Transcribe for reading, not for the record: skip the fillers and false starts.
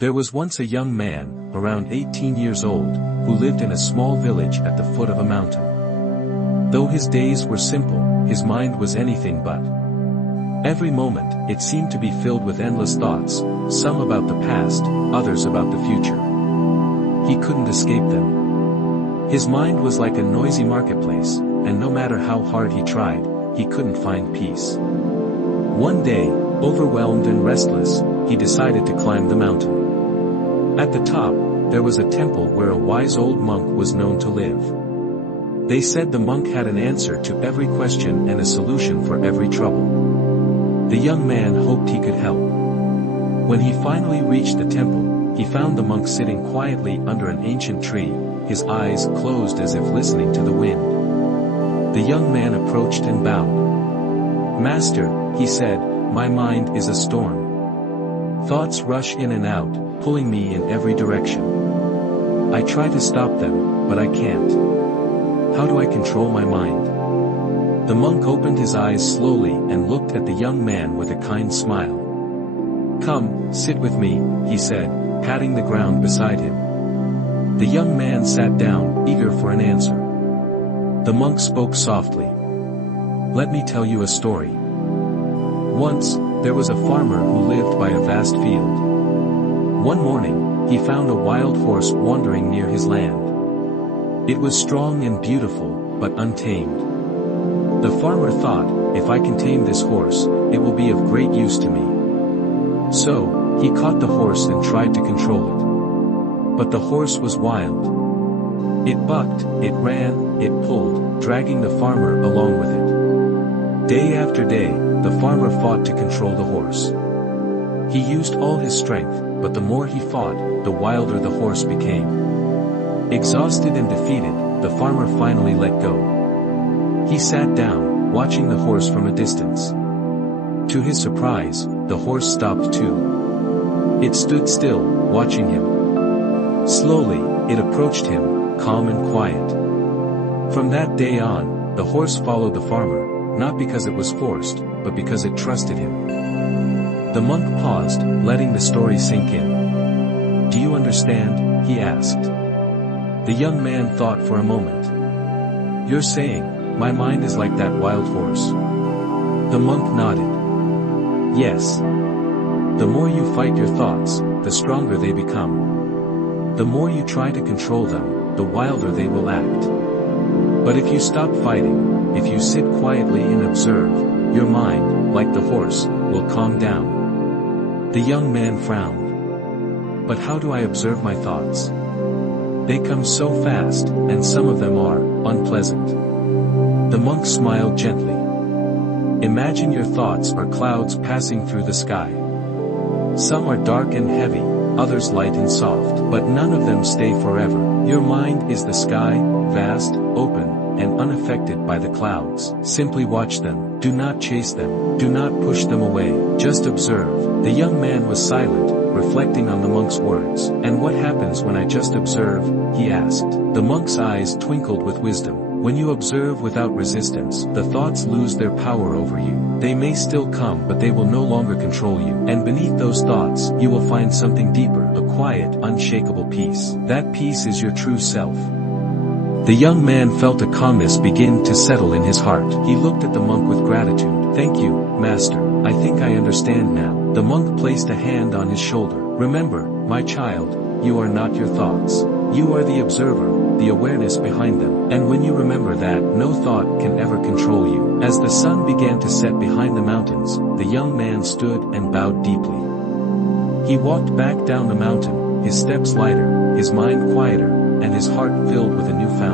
There was once a young man, around 18 years old, who lived in a small village at the foot of a mountain. Though his days were simple, his mind was anything but. Every moment, it seemed to be filled with endless thoughts, some about the past, others about the future. He couldn't escape them. His mind was like a noisy marketplace, and no matter how hard he tried, he couldn't find peace. One day, overwhelmed and restless, he decided to climb the mountain. At the top, there was a temple where a wise old monk was known to live. They said the monk had an answer to every question and a solution for every trouble. The young man hoped he could help. When he finally reached the temple, he found the monk sitting quietly under an ancient tree, his eyes closed as if listening to the wind. The young man approached and bowed. "Master," he said, "my mind is a storm. Thoughts rush in and out, pulling me in every direction. I try to stop them, but I can't. How do I control my mind?" The monk opened his eyes slowly and looked at the young man with a kind smile. "Come, sit with me," he said, patting the ground beside him. The young man sat down, eager for an answer. The monk spoke softly. "Let me tell you a story. Once, there was a farmer who lived by a vast field. One morning, he found a wild horse wandering near his land. It was strong and beautiful, but untamed. The farmer thought, if I can tame this horse, it will be of great use to me. So, he caught the horse and tried to control it. But the horse was wild. It bucked, it ran, it pulled, dragging the farmer along with it. Day after day, the farmer fought to control the horse. He used all his strength, but the more he fought, the wilder the horse became. Exhausted and defeated, the farmer finally let go. He sat down, watching the horse from a distance. To his surprise, the horse stopped too. It stood still, watching him. Slowly, it approached him, calm and quiet. From that day on, the horse followed the farmer, not because it was forced, but because it trusted him. The monk paused, letting the story sink in. "Do you understand?" he asked. The young man thought for a moment. "You're saying, my mind is like that wild horse?" The monk nodded. "Yes. The more you fight your thoughts, the stronger they become. The more you try to control them, the wilder they will act. But if you stop fighting, if you sit quietly and observe, your mind, like the horse, will calm down." The young man frowned. "But how do I observe my thoughts? They come so fast, and some of them are unpleasant." The monk smiled gently. "Imagine your thoughts are clouds passing through the sky. Some are dark and heavy, others light and soft, but none of them stay forever. Your mind is the sky, vast, open, and unaffected by the clouds. Simply watch them, do not chase them, do not push them away, just observe." The young man was silent, reflecting on the monk's words. "And what happens when I just observe?" he asked. The monk's eyes twinkled with wisdom. "When you observe without resistance, the thoughts lose their power over you. They may still come, but they will no longer control you. And beneath those thoughts, you will find something deeper, a quiet, unshakable peace. That peace is your true self." The young man felt a calmness begin to settle in his heart. He looked at the monk with gratitude. "Thank you, master. I think I understand now." The monk placed a hand on his shoulder. "Remember, my child, you are not your thoughts. You are the observer, the awareness behind them. And when you remember that, no thought can ever control you." As the sun began to set behind the mountains, the young man stood and bowed deeply. He walked back down the mountain, his steps lighter, his mind quieter, and his heart filled with a newfound